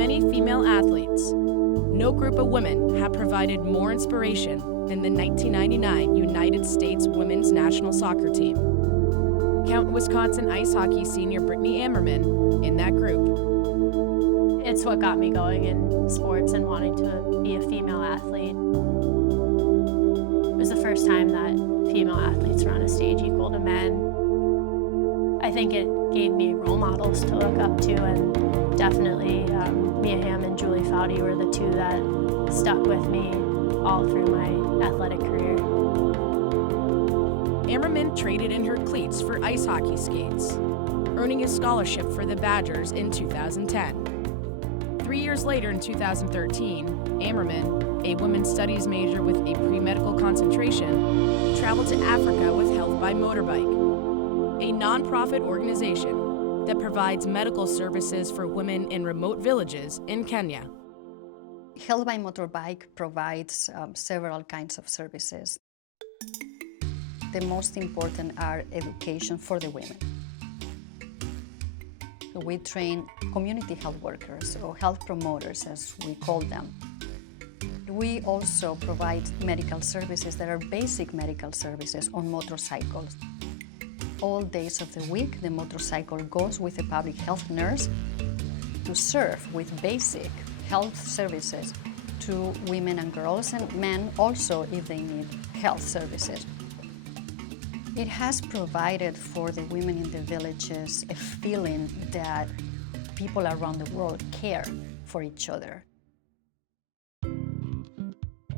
many female athletes, no group of women have provided more inspiration than the 1999 United States women's national soccer team. Count Wisconsin ice hockey senior Brittany Ammerman in that group. It's what got me going in sports and wanting to be a female athlete. It was the first time that female athletes were on a stage equal to men. I think it gave me role models to look up to, and definitely Mia Hamm and Julie Foudy were the two that stuck with me all through my athletic career. Ammerman traded in her cleats for ice hockey skates, earning a scholarship for the Badgers in 2010. 3 years later, in 2013, Ammerman, a women's studies major with a pre-medical concentration, traveled to Africa with Health by Motorbike, a nonprofit organization that provides medical services for women in remote villages in Kenya. Health by Motorbike provides several kinds of services. The most important are education for the women. We train community health workers, or health promoters as we call them. We also provide medical services that are basic medical services on motorcycles. All days of the week, the motorcycle goes with a public health nurse to serve with basic health services to women and girls, and men also if they need health services. It has provided for the women in the villages a feeling that people around the world care for each other.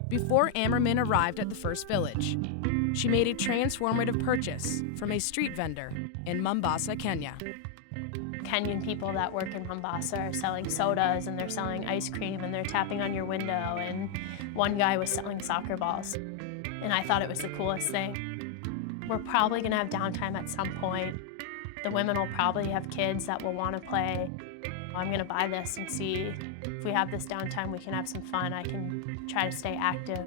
Before Ammerman arrived at the first village, she made a transformative purchase from a street vendor in Mombasa, Kenya. Kenyan people that work in Mombasa are selling sodas and they're selling ice cream and they're tapping on your window, and one guy was selling soccer balls. And I thought it was the coolest thing. We're probably gonna have downtime at some point. The women will probably have kids that will wanna play. I'm gonna buy this and see if we have this downtime, we can have some fun. I can try to stay active.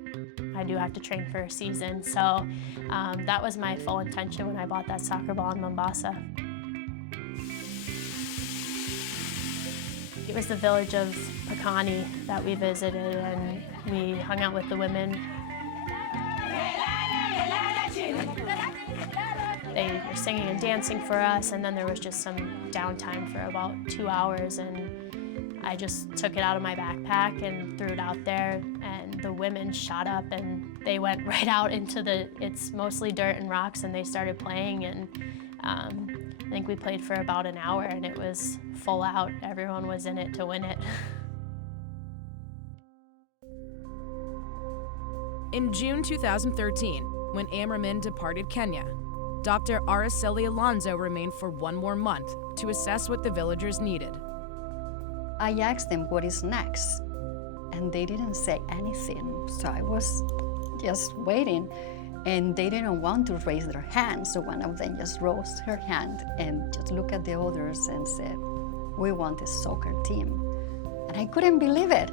I do have to train for a season, so that was my full intention when I bought that soccer ball in Mombasa. It was the village of Pakani that we visited, and we hung out with the women. They were singing and dancing for us, and then there was just some downtime for about 2 hours, and I just took it out of my backpack and threw it out there, and the women shot up and they went right out into it's mostly dirt and rocks, and they started playing, and I think we played for about an hour, and it was full out. Everyone was in it to win it. In June 2013, when Ammerman departed Kenya, Dr. Araceli Alonso remained for 1 more month to assess what the villagers needed. I asked them what is next, and they didn't say anything, so I was just waiting, and they didn't want to raise their hands, so one of them just raised her hand and just looked at the others and said, "We want a soccer team." And I couldn't believe it.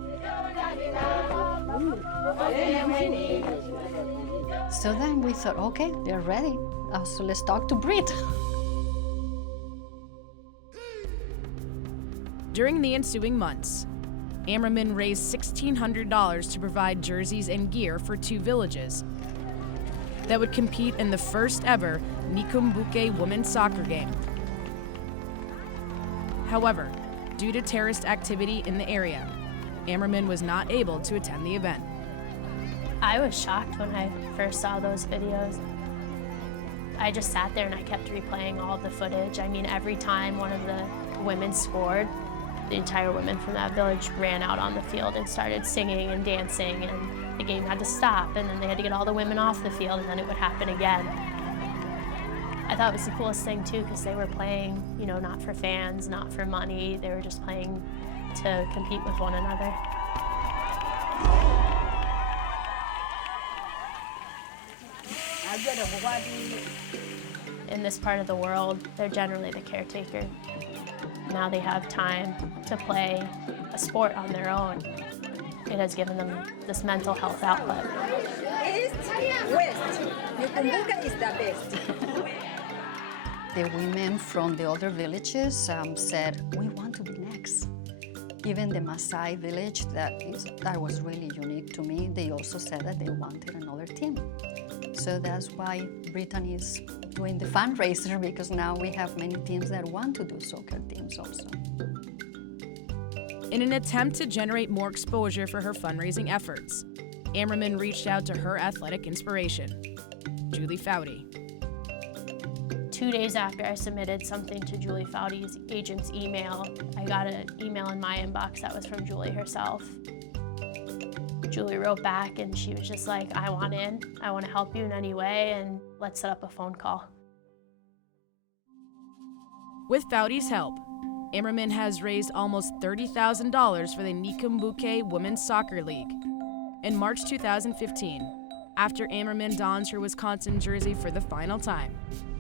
So then we thought, okay, they're ready. So let's talk to Britt. During the ensuing months, Ammerman raised $1,600 to provide jerseys and gear for 2 villages that would compete in the first ever Nikumbuke women's soccer game. However, due to terrorist activity in the area, Ammerman was not able to attend the event. I was shocked when I first saw those videos. I just sat there and I kept replaying all of the footage. I mean, every time one of the women scored, the entire women from that village ran out on the field and started singing and dancing, and the game had to stop, and then they had to get all the women off the field, and then it would happen again. I thought it was the coolest thing too, because they were playing, you know, not for fans, not for money. They were just playing to compete with one another. In this part of the world, they're generally the caretaker. Now they have time to play a sport on their own. It has given them this mental health outlet. East, West, Nikumbuka is the best. The women from the other villages said, "We want to be next." Even the Maasai village, that was really unique to me. They also said that they wanted another team. So that's why Brittany is doing the fundraiser, because now we have many teams that want to do soccer teams also. In an attempt to generate more exposure for her fundraising efforts, Ammerman reached out to her athletic inspiration, Julie Foudy. 2 days after I submitted something to Julie Foudy's agent's email, I got an email in my inbox that was from Julie herself. Julie wrote back and she was just like, I want in, I want to help you in any way, and let's set up a phone call. With Foudy's help, Ammerman has raised almost $30,000 for the Nikumbuke Women's Soccer League. In March 2015, after Ammerman dons her Wisconsin jersey for the final time,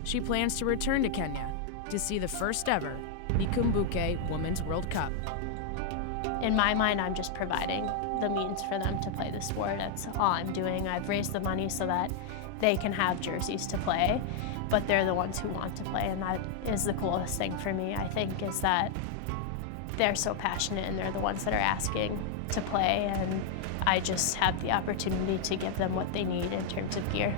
she plans to return to Kenya to see the first ever Nikumbuke Women's World Cup. In my mind, I'm just providing the means for them to play the sport. That's all I'm doing. I've raised the money so that they can have jerseys to play, but they're the ones who want to play, and that is the coolest thing for me, I think, is that they're so passionate and they're the ones that are asking to play, and I just have the opportunity to give them what they need in terms of gear.